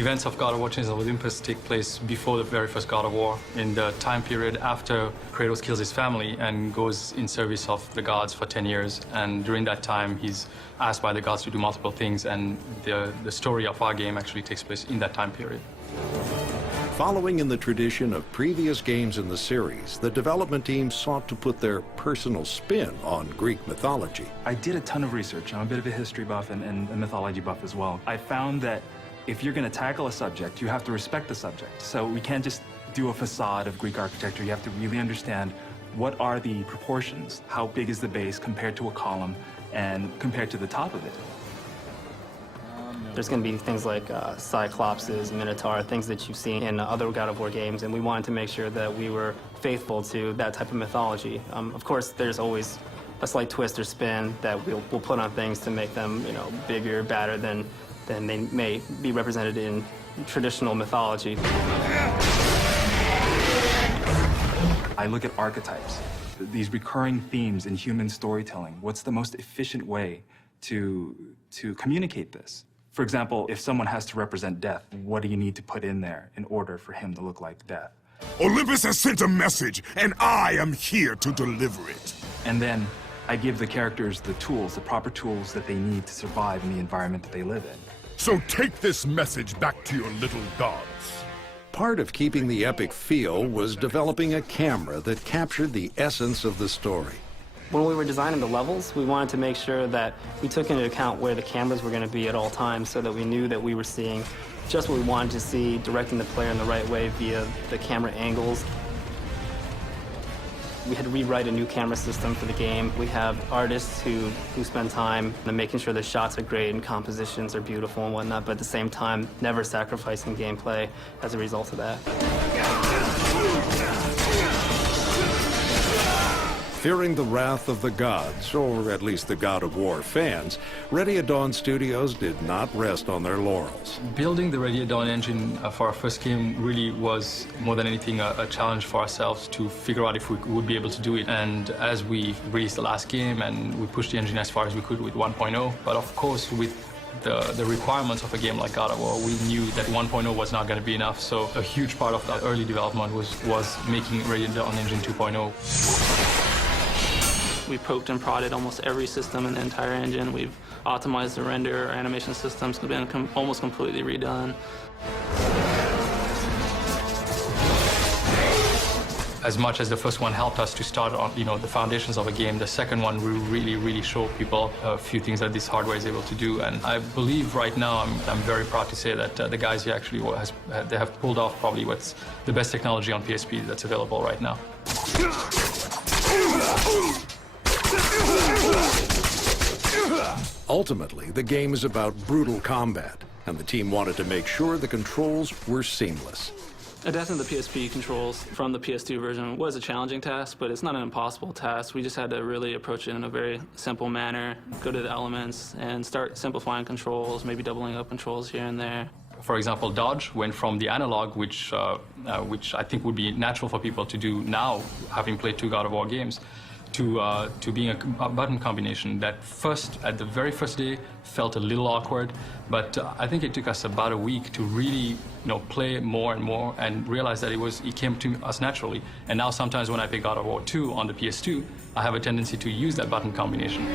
events of God of War Chains of Olympus take place before the very first God of War, in the time period after Kratos kills his family and goes in service of the gods for 10 years. And during that time, he's asked by the gods to do multiple things, and the story of our game actually takes place in that time period. Following in the tradition of previous games in the series, the development team sought to put their personal spin on Greek mythology. I did a ton of research. I'm a bit of a history buff and a mythology buff as well. I found that if you're going to tackle a subject, you have to respect the subject. So we can't just do a facade of Greek architecture. You have to really understand what are the proportions, how big is the base compared to a column and compared to the top of it. There's going to be things like Cyclopses, Minotaur, things that you've seen in other God of War games, and we wanted to make sure that we were faithful to that type of mythology. Of course, there's always a slight twist or spin that we'll put on things to make them, you know, bigger, badder than they may be represented in traditional mythology. I look at archetypes, these recurring themes in human storytelling. What's the most efficient way to communicate this? For example, if someone has to represent death, what do you need to put in there in order for him to look like death? Olympus has sent a message, and I am here to deliver it. And then I give the characters the tools, the proper tools that they need to survive in the environment that they live in. So take this message back to your little gods. Part of keeping the epic feel was developing a camera that captured the essence of the story. When we were designing the levels, we wanted to make sure that we took into account where the cameras were going to be at all times so that we knew that we were seeing just what we wanted to see, directing the player in the right way via the camera angles. We had to rewrite a new camera system for the game. We have artists who spend time making sure the shots are great and compositions are beautiful and whatnot, but at the same time, never sacrificing gameplay as a result of that. Fearing the wrath of the gods, or at least the God of War fans, Ready at Dawn Studios did not rest on their laurels. Building the Ready at Dawn engine for our first game really was, more than anything, a challenge for ourselves to figure out if we would be able to do it. And as we released the last game, and we pushed the engine as far as we could with 1.0, but of course with the requirements of a game like God of War, we knew that 1.0 was not going to be enough. So a huge part of that early development was making Ready at Dawn engine 2.0. We poked and prodded almost every system in the entire engine. We've optimized the render, our animation systems have been almost completely redone. As much as the first one helped us to start on, you know, the foundations of a game, the second one will really show people a few things that this hardware is able to do. And I believe right now, I'm very proud to say that the guys here actually they have pulled off probably what's the best technology on PSP that's available right now. Ultimately, the game is about brutal combat, and the team wanted to make sure the controls were seamless. Adapting the PSP controls from the PS2 version was a challenging task, but it's not an impossible task. We just had to really approach it in a very simple manner, go to the elements, and start simplifying controls, maybe doubling up controls here and there. For example, dodge went from the analog, which I think would be natural for people to do now, having played 2 God of War games, to being a button combination that at the very first day felt a little awkward, but I think it took us about a week to really, play more and more and realize that it came to us naturally. And now sometimes when I play God of War 2 on the PS2, I have a tendency to use that button combination.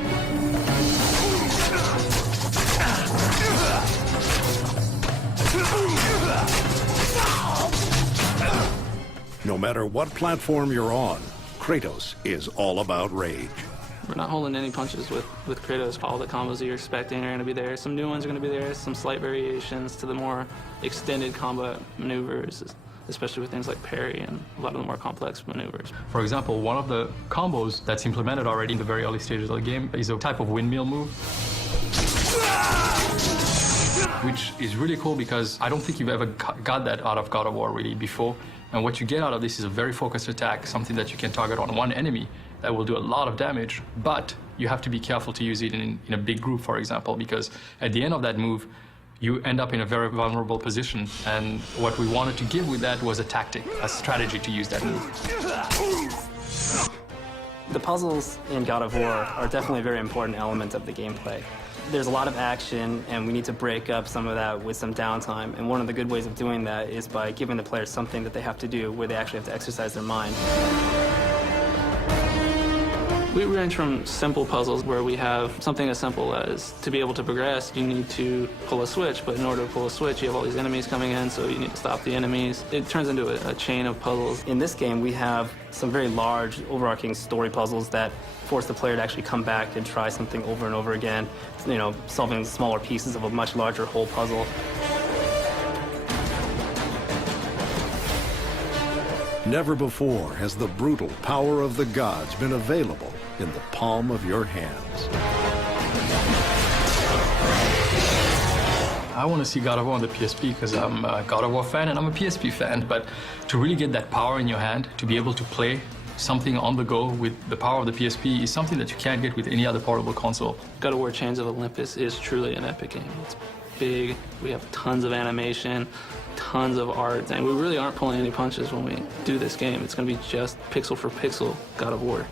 No matter what platform you're on, Kratos is all about rage. We're not holding any punches with Kratos. All the combos that you're expecting are going to be there. Some new ones are going to be there, some slight variations to the more extended combat maneuvers, especially with things like parry and a lot of the more complex maneuvers. For example, one of the combos that's implemented already in the very early stages of the game is a type of windmill move, which is really cool because I don't think you've ever got that out of God of War really before. And what you get out of this is a very focused attack, something that you can target on one enemy that will do a lot of damage, but you have to be careful to use it in a big group, for example, because at the end of that move, you end up in a very vulnerable position. And what we wanted to give with that was a tactic, a strategy to use that move. The puzzles in God of War are definitely a very important element of the gameplay. there's a lot of action, and we need to break up some of that with some downtime. And one of the good ways of doing that is by giving the players something that they have to do where they actually have to exercise their mind. We range from simple puzzles where we have something as simple as to be able to progress, you need to pull a switch, but in order to pull a switch, you have all these enemies coming in, so you need to stop the enemies. It turns into a chain of puzzles. In this game, we have some very large, overarching story puzzles that force the player to actually come back and try something over and over again, you know, solving smaller pieces of a much larger whole puzzle. Never before has the brutal power of the gods been available in the palm of your hands. I want to see God of War on the PSP because I'm a God of War fan and I'm a PSP fan, but to really get that power in your hand, to be able to play something on the go with the power of the PSP is something that you can't get with any other portable console. God of War Chains of Olympus is truly an epic game. It's big, we have tons of animation, tons of art, and we really aren't pulling any punches when we do this game. It's going to be just pixel for pixel God of War.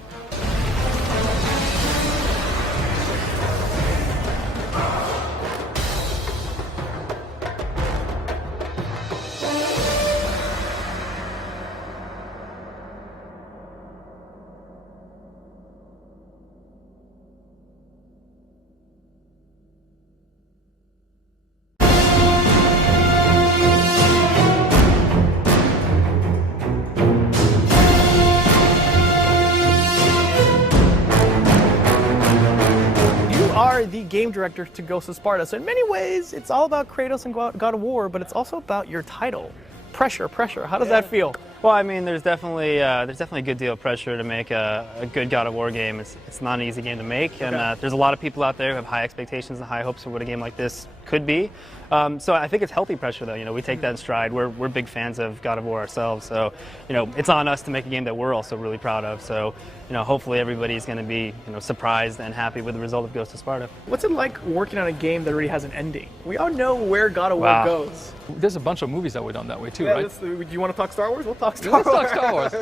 The game director to Ghost of Sparta. So in many ways, it's all about Kratos and God of War, but it's also about your title. Pressure. How does that feel? Well, I mean, there's definitely a good deal of pressure to make a good God of War game. It's not an easy game to make, and there's a lot of people out there who have high expectations and high hopes for what a game like this could be. So I think it's healthy pressure, though. You know, we take that in stride. We're big fans of God of War ourselves, so you know, it's on us to make a game that we're also really proud of. So you know, hopefully everybody's going to be surprised and happy with the result of Ghost of Sparta. What's it like working on a game that already has an ending? We all know where God of War goes. There's a bunch of movies that were done that way too, Yeah, right? do you want to talk Star Wars? We'll talk Star Let's Wars. talk Star Wars.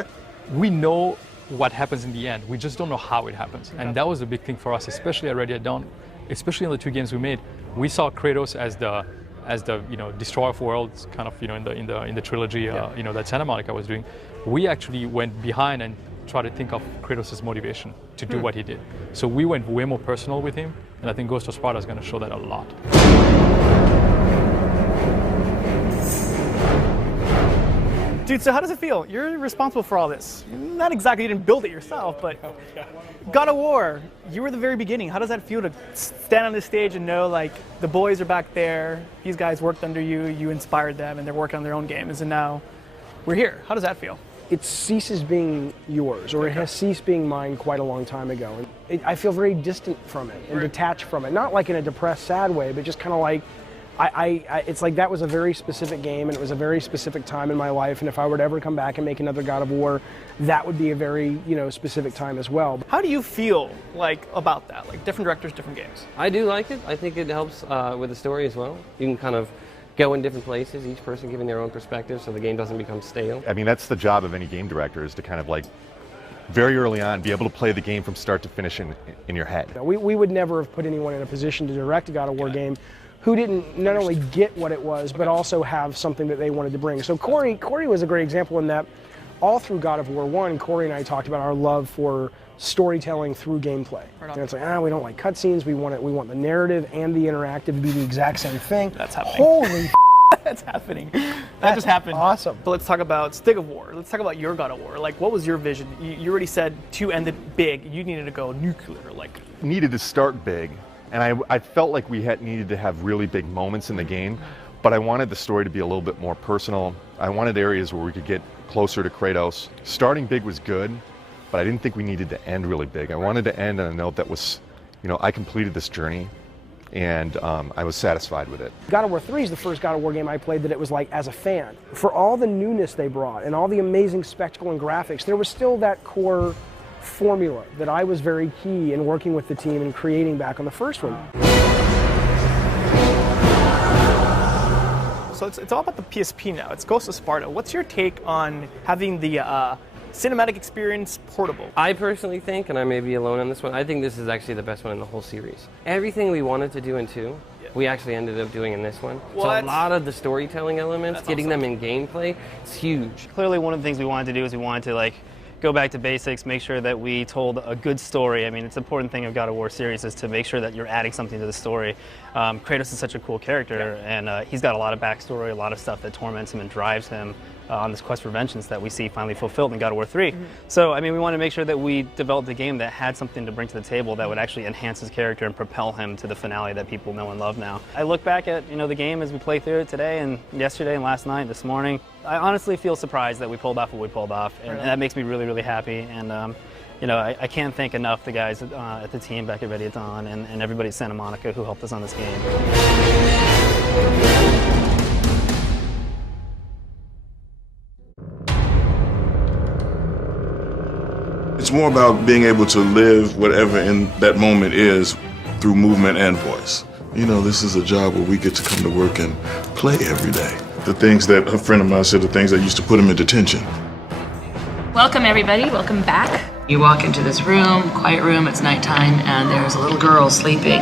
We know what happens in the end. We just don't know how it happens. And that was a big thing for us, especially at Ready at Dawn, especially in the two games we made. We saw Kratos as the destroyer of worlds, kind of in the trilogy that Santa Monica was doing. We actually went behind and tried to think of Kratos' motivation to do what he did. So we went way more personal with him, and I think Ghost of Sparta is going to show that a lot. Dude, so how does it feel? You're responsible for all this. Not exactly, you didn't build it yourself, but God of War, you were the very beginning. How does that feel to stand on this stage and know, like, the boys are back there, these guys worked under you, you inspired them, and they're working on their own games, and now we're here. How does that feel? It ceases being yours, or it has ceased being mine quite a long time ago. And I feel very distant from it and detached from it. Not like in a depressed, sad way, but just kind of like, it's like that was a very specific game, and it was a very specific time in my life, and if I were to ever come back and make another God of War, that would be a very, specific time as well. How do you feel like about that? Like different directors, different games? I do like it. I think it helps with the story as well. You can kind of go in different places, each person giving their own perspective, so the game doesn't become stale. I mean, that's the job of any game director, is to kind of like, very early on, be able to play the game from start to finish in your head. We would never have put anyone in a position to direct a God of War game who didn't not only get what it was, but also have something that they wanted to bring. So Corey was a great example in that all through God of War 1, Corey and I talked about our love for storytelling through gameplay. And it's like, we don't like cutscenes, we want the narrative and the interactive to be the exact same thing. That's happening. Holy That's happening. That just happened. Awesome. But let's talk about Stig of War. Let's talk about your God of War. Like, what was your vision? You already said to end it big, you needed to go nuclear. Like, needed to start big, and I felt like we needed to have really big moments in the game, but I wanted the story to be a little bit more personal. I wanted areas where we could get closer to Kratos. Starting big was good, but I didn't think we needed to end really big. I wanted to end on a note that was, I completed this journey, and I was satisfied with it. God of War 3 is the first God of War game I played that it was like as a fan. For all the newness they brought and all the amazing spectacle and graphics, there was still that core formula that I was very key in working with the team and creating back on the first one. So it's all about the PSP now. It's Ghost of Sparta. What's your take on having the cinematic experience portable? I personally think, and I may be alone on this one, I think this is actually the best one in the whole series. Everything we wanted to do in 2, we actually ended up doing in this one. So a lot of the storytelling elements, getting them in gameplay, it's huge. Clearly one of the things we wanted to do is we wanted to like go back to basics, make sure that we told a good story. I mean, it's an important thing of God of War series is to make sure that you're adding something to the story. Kratos is such a cool character, and he's got a lot of backstory, a lot of stuff that torments him and drives him on this quest for vengeance that we see finally fulfilled in God of War 3. So, I mean, we wanted to make sure that we developed a game that had something to bring to the table that would actually enhance his character and propel him to the finale that people know and love now. I look back at, you know, the game as we play through it today and yesterday and last night, this morning. I honestly feel surprised that we pulled off what we pulled off, and that makes me really, really happy. And you know, I can't thank enough the guys at the team back at Ready at Dawn and everybody at Santa Monica who helped us on this game. It's more about being able to live whatever in that moment is through movement and voice. You know, this is a job where we get to come to work and play every day. The things that a friend of mine said, the things that used to put him in detention. Welcome, everybody. Welcome back. You walk into this room, quiet room, it's nighttime, and there's a little girl sleeping.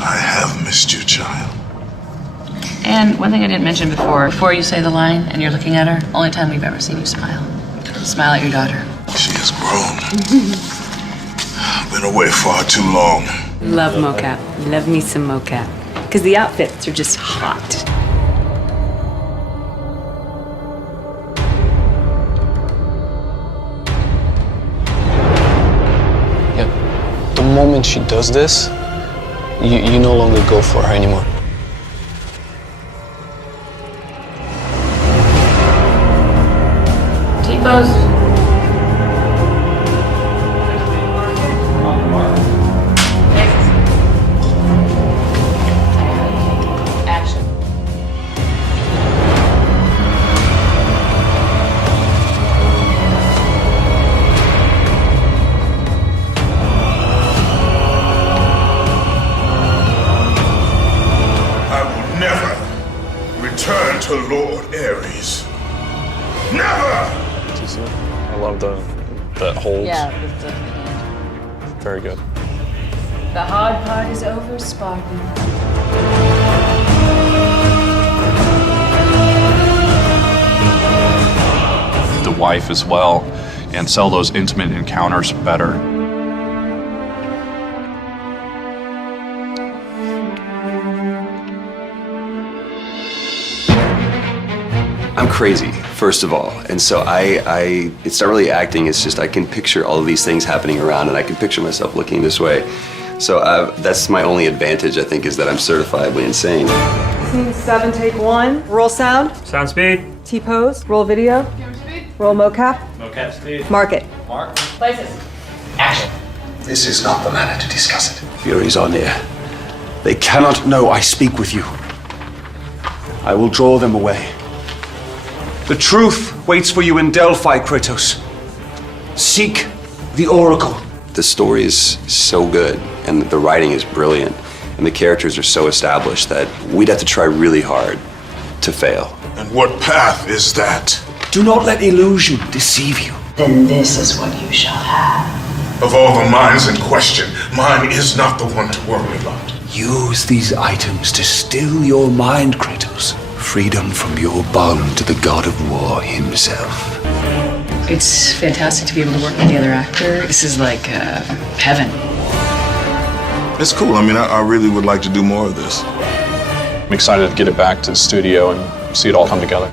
I have missed you, child. And one thing I didn't mention before you say the line and you're looking at her, only time we've ever seen you smile. Smile at your daughter. She has grown. Been away far too long. Love mocap. Love me some mocap. Because the outfits are just hot. Yeah. The moment she does this, you no longer go for her anymore. T-pose. Action. I will never return to Lord Ares. Never! I love the hold. Yeah. Very good. The hard part is over, Spartan. The wife as well, and sell those intimate encounters better. I'm crazy, first of all, and so it's not really acting, it's just I can picture all of these things happening around and I can picture myself looking this way. So that's my only advantage, I think, is that I'm certifiably insane. Scene 7, take 1. Roll sound. Sound speed. T-pose. Roll video. Roll mocap. Mocap speed. Mark it. Mark. Places. Action. This is not the manner to discuss it. Furies are near. They cannot know I speak with you. I will draw them away. The truth waits for you in Delphi, Kratos. Seek the Oracle. The story is so good, and the writing is brilliant, and the characters are so established that we'd have to try really hard to fail. And what path is that? Do not let illusion deceive you. Then this is what you shall have. Of all the minds in question, mine is not the one to worry about. Use these items to still your mind, Kratos. Freedom from your bond to the god of war himself. It's fantastic to be able to work with the other actor. This is like heaven. It's cool. I mean, I really would like to do more of this. I'm excited to get it back to the studio and see it all come together.